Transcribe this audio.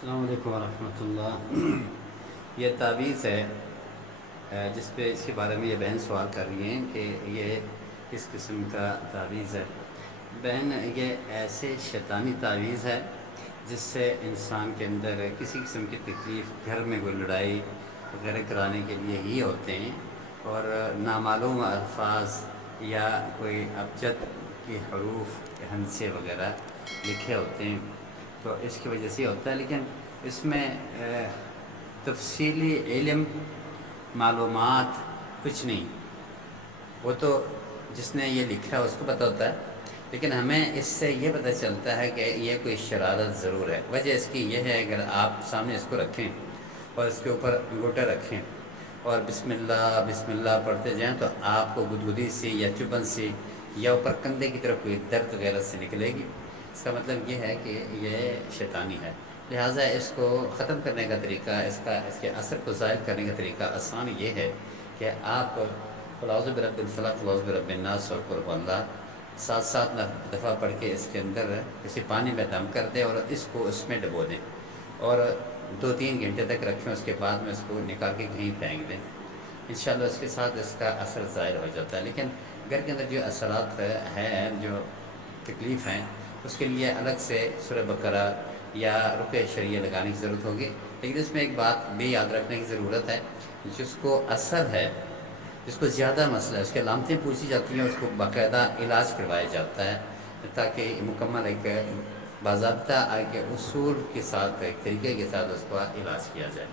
السلام علیکم ورحمۃ اللہ۔ یہ تعویذ ہے جس پہ اس کے بارے میں یہ بہن سوال کر رہی ہیں کہ یہ کس قسم کا تعویذ ہے۔ بہن، یہ ایسے شیطانی تعویذ ہے جس سے انسان کے اندر کسی قسم کی تکلیف، گھر میں کوئی لڑائی وغیرہ کرانے کے لیے ہی ہوتے ہیں، اور نامعلوم الفاظ یا کوئی ابجد کی حروف، ہندسے وغیرہ لکھے ہوتے ہیں، تو اس کی وجہ سے ہوتا ہے۔ لیکن اس میں تفصیلی علم، معلومات کچھ نہیں، وہ تو جس نے یہ لکھا ہے اس کو پتہ ہوتا ہے، لیکن ہمیں اس سے یہ پتہ چلتا ہے کہ یہ کوئی شرارت ضرور ہے۔ وجہ اس کی یہ ہے، اگر آپ سامنے اس کو رکھیں اور اس کے اوپر انگوٹھا رکھیں اور بسم اللہ پڑھتے جائیں، تو آپ کو گدگدی سی یا چبھن سی یا اوپر کندھے کی طرف کوئی درد وغیرہ سے نکلے گی۔ اس کا مطلب یہ ہے کہ یہ شیطانی ہے۔ لہٰذا اس کو ختم کرنے کا طریقہ، اس کے اثر کو ظاہر کرنے کا طریقہ آسان یہ ہے کہ آپ قل اعوذ برب الفلق، قل اعوذ برب الناس اور قل هو اللہ 7 دفعہ پڑھ کے اس کے اندر کسی پانی میں دم کر دیں اور اس کو اس میں ڈبو دیں اور 2-3 گھنٹے تک رکھیں۔ اس کے بعد میں اس کو نکال کے کہیں پھینک دیں، انشاءاللہ اس کے ساتھ اس کا اثر ظاہر ہو جاتا ہے۔ لیکن گھر کے اندر جو اثرات ہیں، جو تکلیف ہیں، اس کے لیے الگ سے سورہ بقرہ یا رقیہ شریعہ لگانے کی ضرورت ہوگی۔ لیکن اس میں ایک بات بھی یاد رکھنے کی ضرورت ہے، جس کو اثر ہے، جس کو زیادہ مسئلہ ہے، اس کے علامتیں پوچھی جاتی ہیں، اس کو باقاعدہ علاج کروایا جاتا ہے، تاکہ مکمل ایک باضابطہ اصول کے ساتھ، ایک طریقے کے ساتھ اس کا علاج کیا جائے۔